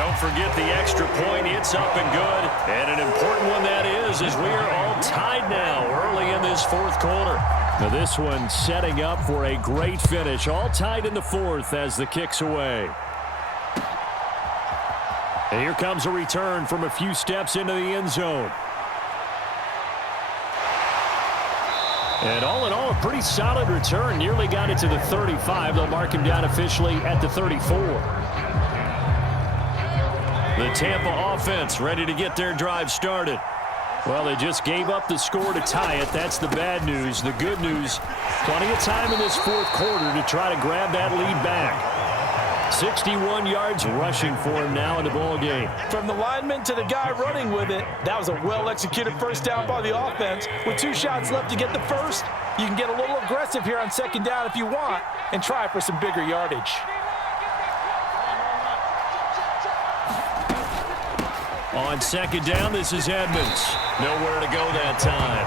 Don't forget the extra point. It's up and good. And an important one that is, as we are all tied now early in this fourth quarter. Now this one setting up for a great finish. All tied in the fourth as the kick's away. And here comes a return from a few steps into the end zone. And all in all, a pretty solid return. Nearly got it to the 35. They'll mark him down officially at the 34. The Tampa offense ready to get their drive started. Well, they just gave up the score to tie it. That's the bad news. The good news, plenty of time in this fourth quarter to try to grab that lead back. 61 yards rushing for him now in the ball game. From the lineman to the guy running with it, that was a well-executed first down by the offense. With 2 shots left to get the first, you can get a little aggressive here on second down if you want and try for some bigger yardage. On second down, this is Edmonds. Nowhere to go that time.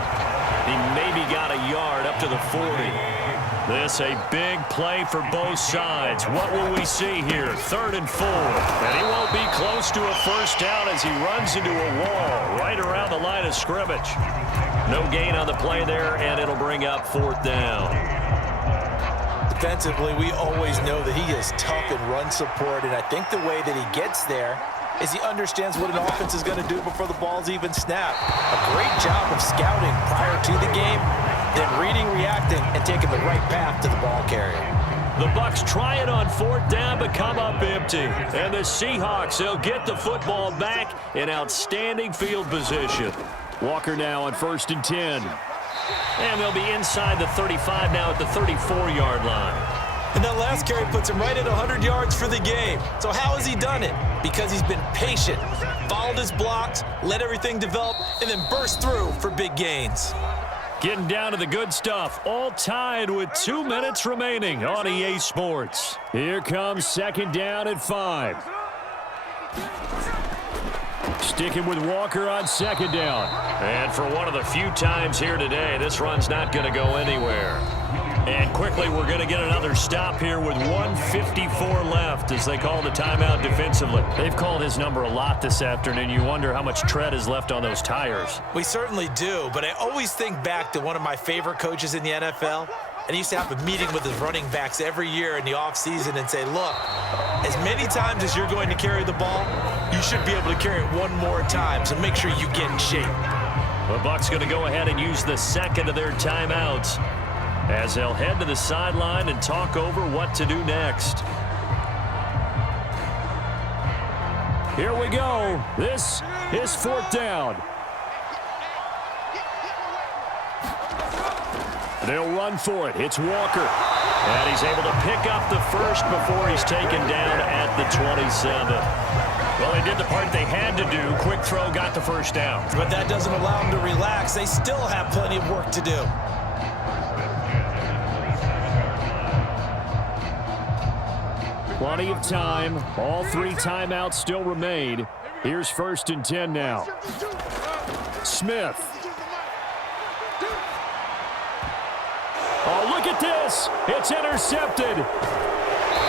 He maybe got a yard up to the 40. This a big play for both sides. What will we see here? 3rd and 4. And he won't be close to a first down as he runs into a wall right around the line of scrimmage. No gain on the play there, and it'll bring up 4th down. Defensively, we always know that he is tough in run support, and I think the way that he gets there is he understands what an offense is going to do before the ball's even snapped. A great job of scouting prior to the game, then reading, reacting, and taking the right path to the ball carrier. The Bucs try it on 4th down, but come up empty. And the Seahawks, they'll get the football back in outstanding field position. Walker now on 1st and 10. And they'll be inside the 35 now at the 34-yard line. And that last carry puts him right at 100 yards for the game. So how has he done it? Because he's been patient, followed his blocks, let everything develop, and then burst through for big gains. Getting down to the good stuff, all tied with 2 minutes remaining on EA Sports. Here comes second down at 5. Sticking with Walker on second down. And for one of the few times here today, this run's not going to go anywhere. And quickly, we're going to get another stop here with 1:54 left as they call the timeout defensively. They've called his number a lot this afternoon. You wonder how much tread is left on those tires. We certainly do, but I always think back to one of my favorite coaches in the NFL. And he used to have a meeting with his running backs every year in the offseason and say, look, as many times as you're going to carry the ball, you should be able to carry it one more time, so make sure you get in shape. The Bucs going to go ahead and use the second of their timeouts as they'll head to the sideline and talk over what to do next. Here we go. This is 4th down. They'll run for it. It's Walker. And he's able to pick up the first before he's taken down at the 27. Well, they did the part they had to do. Quick throw, got the first down. But that doesn't allow them to relax. They still have plenty of work to do. Plenty of time. All 3 timeouts still remain. Here's 1st and 10 now. Smith. Oh, look at this. It's intercepted.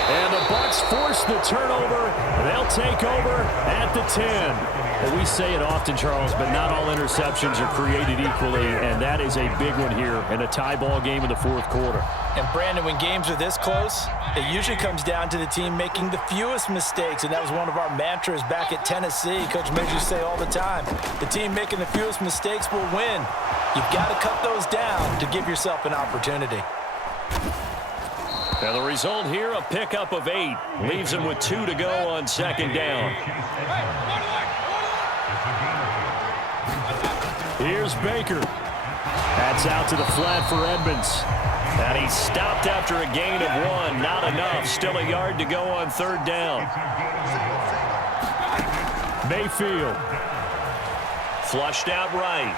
And the Bucs force the turnover. They'll take over at the 10. Well, we say it often, Charles, but not all interceptions are created equally, and that is a big one here in a tie ball game in the fourth quarter. And, Brandon, when games are this close, it usually comes down to the team making the fewest mistakes, and that was one of our mantras back at Tennessee. Coach Midge used to say all the time, the team making the fewest mistakes will win. You've got to cut those down to give yourself an opportunity. Now the result here, a pickup of 8. Leaves him with 2 to go on second down. Here's Baker. That's out to the flat for Edmonds. And he stopped after a gain of 1. Not enough. Still a yard to go on third down. Mayfield. Flushed out right.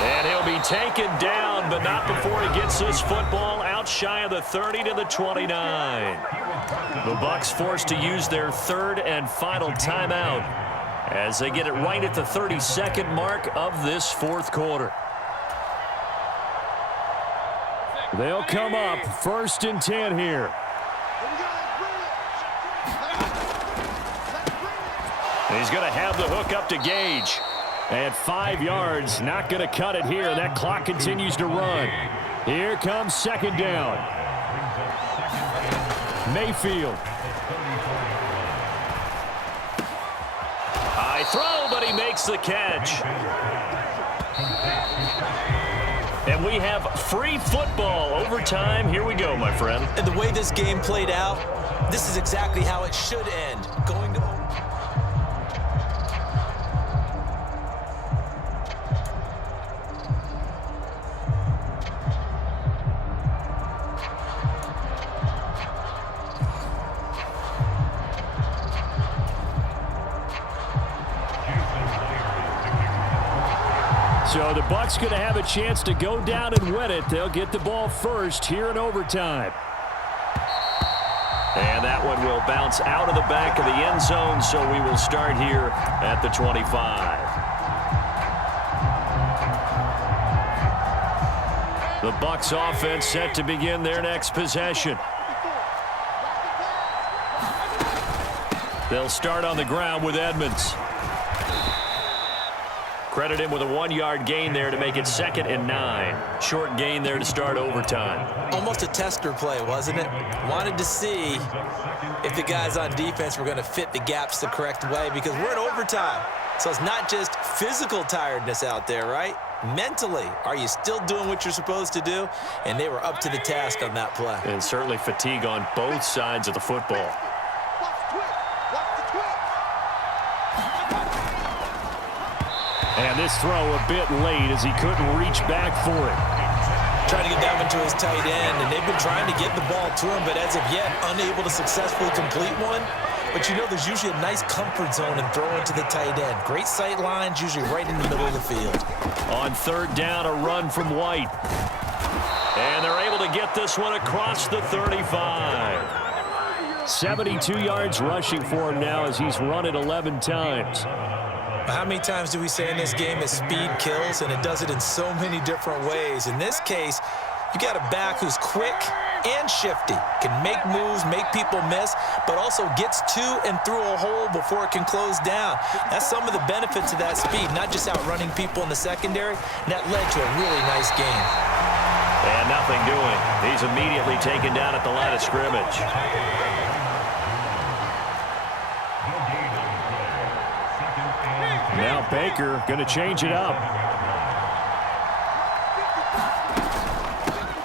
And he'll be taken down, but not before he gets this football out shy of the 30 to the 29. The Bucs forced to use their third and final timeout as they get it right at the 32nd mark of this fourth quarter. They'll come up 1st and 10 here. He's going to have the hook up to Gage. And 5 yards, not going to cut it here. That clock continues to run. Here comes second down. Mayfield. High throw, but he makes the catch. And we have free football overtime. Here we go, my friend. And the way this game played out, this is exactly how it should end. Going to... So the Bucs going to have a chance to go down and win it. They'll get the ball first here in overtime. And that one will bounce out of the back of the end zone, so we will start here at the 25. The Bucs offense set to begin their next possession. They'll start on the ground with Edmonds. Credit him with a 1-yard gain there to make it 2nd and 9. Short gain there to start overtime. Almost a tester play, wasn't it? Wanted to see if the guys on defense were going to fit the gaps the correct way, because we're in overtime. So it's not just physical tiredness out there, right? Mentally, are you still doing what you're supposed to do? And they were up to the task on that play. And certainly fatigue on both sides of the football. And this throw a bit late as he couldn't reach back for it. Trying to get that one to his tight end, and they've been trying to get the ball to him, but as of yet, unable to successfully complete one. But you know there's usually a nice comfort zone in throwing to the tight end. Great sight lines, usually right in the middle of the field. On 3rd down, a run from White. And they're able to get this one across the 35. 72 yards rushing for him now as he's run it 11 times. How many times do we say in this game that speed kills, and it does it in so many different ways? In this case, you got a back who's quick and shifty, can make moves, make people miss, but also gets to and through a hole before it can close down. That's some of the benefits of that speed, not just outrunning people in the secondary. And that led to a really nice game. And nothing doing. He's immediately taken down at the line of scrimmage. Now Baker going to change it up.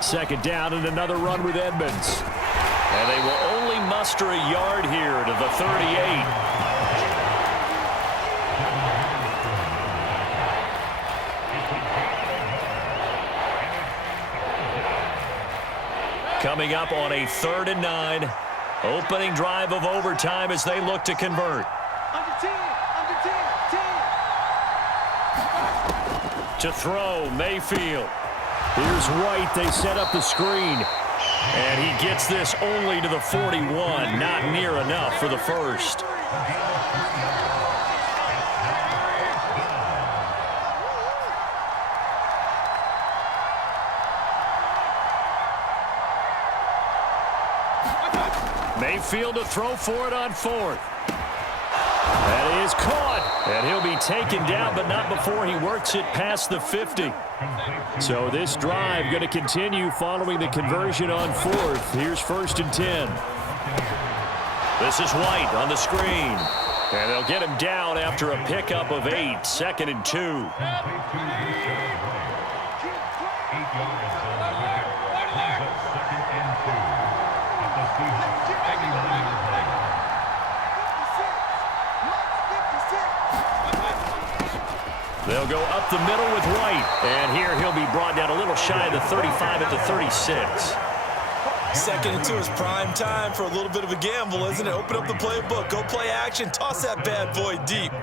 2nd down and another run with Edmonds. And they will only muster a yard here to the 38. Coming up on a 3rd and 9. Opening drive of overtime as they look to convert. To throw, Mayfield. Here's White. They set up the screen. And he gets this only to the 41. Not near enough for the first. Mayfield to throw for it on 4th. That is caught. And he'll be taken down, but not before he works it past the 50. So this drive going to continue following the conversion on 4th. Here's 1st and 10. This is White on the screen. And they'll get him down after a pickup of 8. 2nd and 2. They'll go up the middle with White. And here he'll be brought down a little shy of the 35 at the 36. 2nd and 2 is prime time for a little bit of a gamble, isn't it? Open up the playbook, go play action, toss that bad boy deep.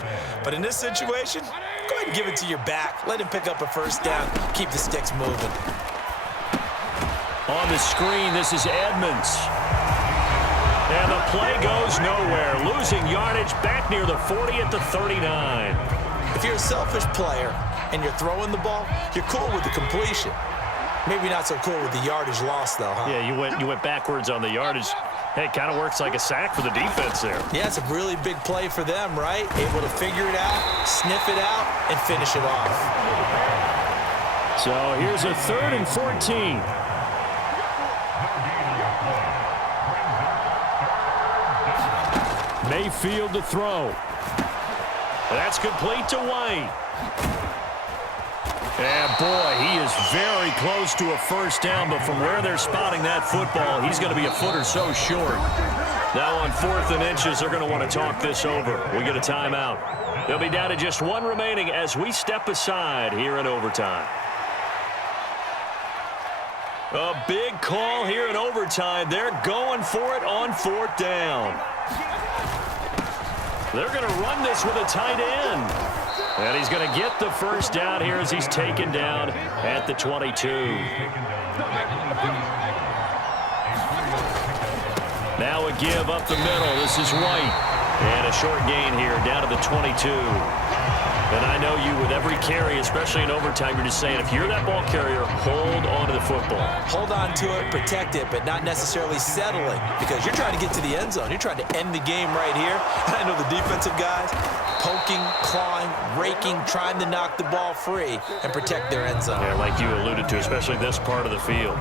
But in this situation, go ahead and give it to your back. Let him pick up a 1st down. Keep the sticks moving. On the screen, this is Edmonds. And the play goes nowhere. Losing yardage back near the 40 at the 39. If you're a selfish player and you're throwing the ball, you're cool with the completion. Maybe not so cool with the yardage loss, though, huh? Yeah, you went backwards on the yardage. Hey, it kind of works like a sack for the defense there. Yeah, it's a really big play for them, right? Able to figure it out, sniff it out, and finish it off. So here's a 3rd and 14. Mayfield to throw. That's complete to White. And boy, he is very close to a first down, but from where they're spotting that football, he's going to be a foot or so short. Now on 4th and inches, they're going to want to talk this over. We get a timeout. They'll be down to just 1 remaining as we step aside here in overtime. A big call here in overtime. They're going for it on 4th down. They're going to run this with a tight end. And he's going to get the first down here as he's taken down at the 22. Now a give up the middle. This is White. And a short gain here down to the 22. And I know you with every carry, especially in overtime, you're just saying if you're that ball carrier, hold on to the football. Hold on to it, protect it, but not necessarily settling because you're trying to get to the end zone. You're trying to end the game right here. And I know the defensive guys poking, clawing, raking, trying to knock the ball free and protect their end zone. Yeah, like you alluded to, especially this part of the field.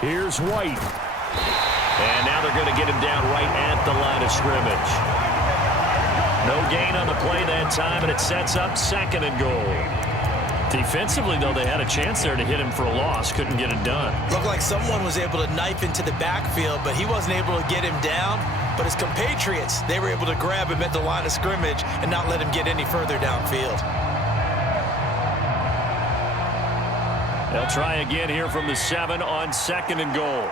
Here's White. And now they're going to get him down right at the line of scrimmage. No gain on the play that time, and it sets up 2nd and goal. Defensively, though, they had a chance there to hit him for a loss. Couldn't get it done. Looked like someone was able to knife into the backfield, but he wasn't able to get him down. But his compatriots, they were able to grab him at the line of scrimmage and not let him get any further downfield. They'll try again here from the 7 on 2nd and goal.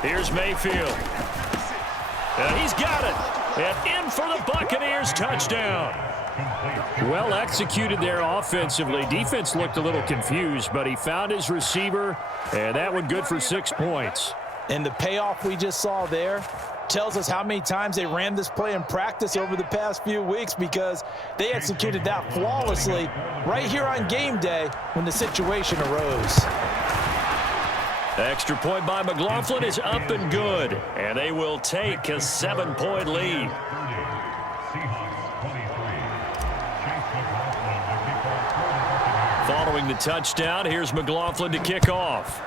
Here's Mayfield. And he's got it. And in for the Buccaneers touchdown. Well executed there offensively. Defense looked a little confused, but he found his receiver, and that one good for 6 points. And the payoff we just saw there tells us how many times they ran this play in practice over the past few weeks because they executed that flawlessly right here on game day when the situation arose. Extra point by McLaughlin is up and good, and they will take a 7-point lead. Following the touchdown, here's McLaughlin to kick off.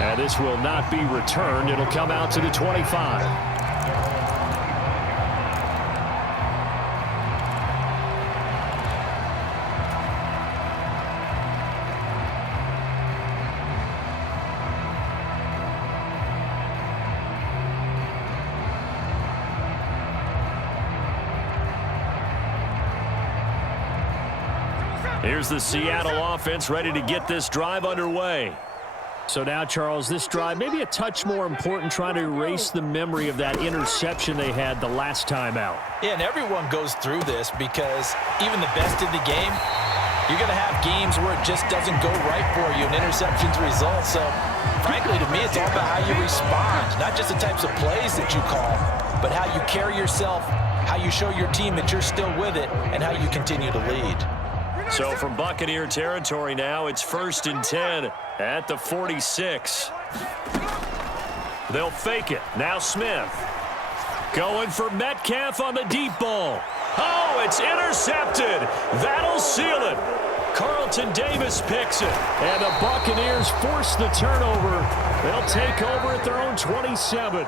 And this will not be returned. It'll come out to the 25. Here's the Seattle offense ready to get this drive underway. So now, Charles, this drive maybe a touch more important, trying to erase the memory of that interception they had the last time out. Yeah, and everyone goes through this because even the best in the game, you're going to have games where it just doesn't go right for you and interceptions result. So, frankly, to me, it's all about how you respond, not just the types of plays that you call, but how you carry yourself, how you show your team that you're still with it, and how you continue to lead. So from Buccaneer territory now, it's 1st and 10 at the 46. They'll fake it. Now Smith. Going for Metcalf on the deep ball. Oh, it's intercepted. That'll seal it. Carlton Davis picks it. And the Buccaneers force the turnover. They'll take over at their own 27.